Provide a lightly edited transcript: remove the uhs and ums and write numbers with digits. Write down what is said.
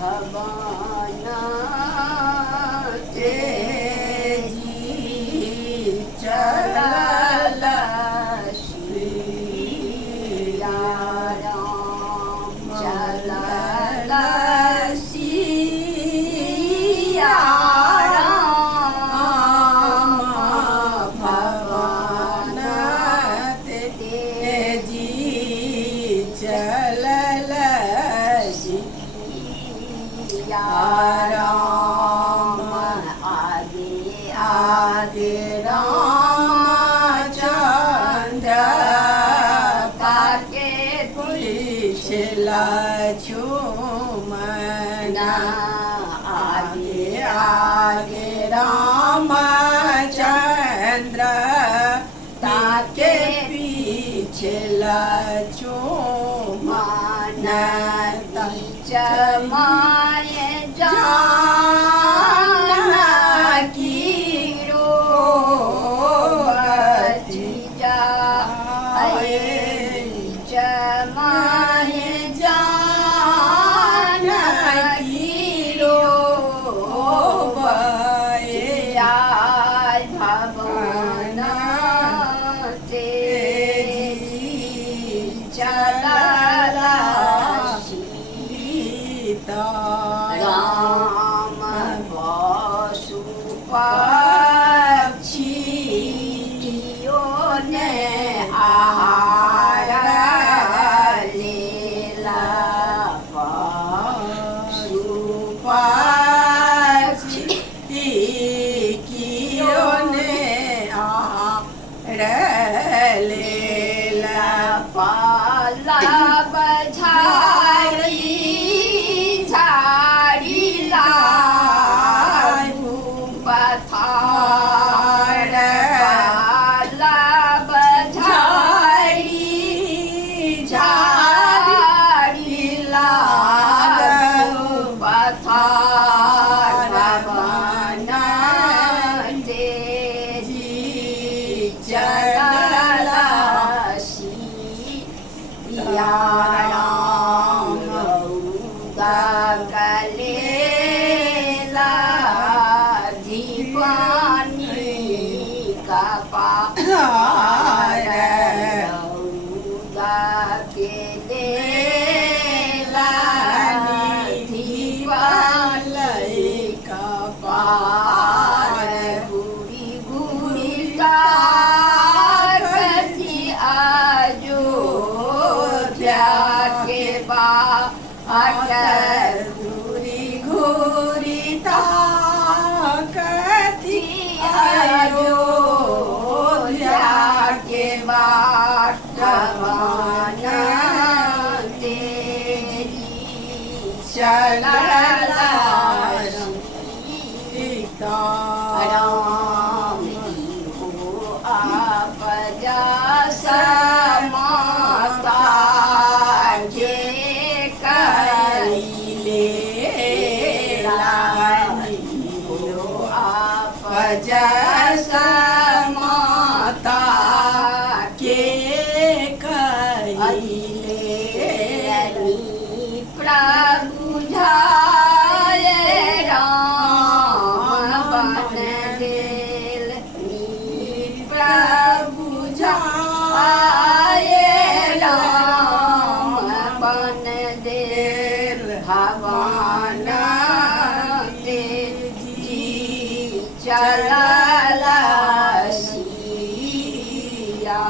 भवन तेजी चलल सिया राम चलल सिया राम भवन तेजी चलल सिया राम आगे आगे रामचंद्र ताके पूछला चुमना आगे आगे रामचंद्र ताके पीछला चुमना चमाए जानकी रो चमाए जानकी रो भवन तेजी चलल राम पशु पक्षियों ने आहार लेला पशु पक्षियों ने आहार लेला पाला बझारी पथार पाला बझारी झाड़ी लागू पथार भवन तेजी चलल सिया राम गलेला दीवानी का पार के लेला दीवानी का पार घूरी घूरी ताकती अयोध्या के बाट घूरी घूरी ताकती अयोध्या के बाट भवन तेजी चलल राम हो आप समाता जे कइले आप जैसा माता के कइले प्रभु झाए राम बन देल प्रभु झाए राम बन देल भवन तेजी चलल सिया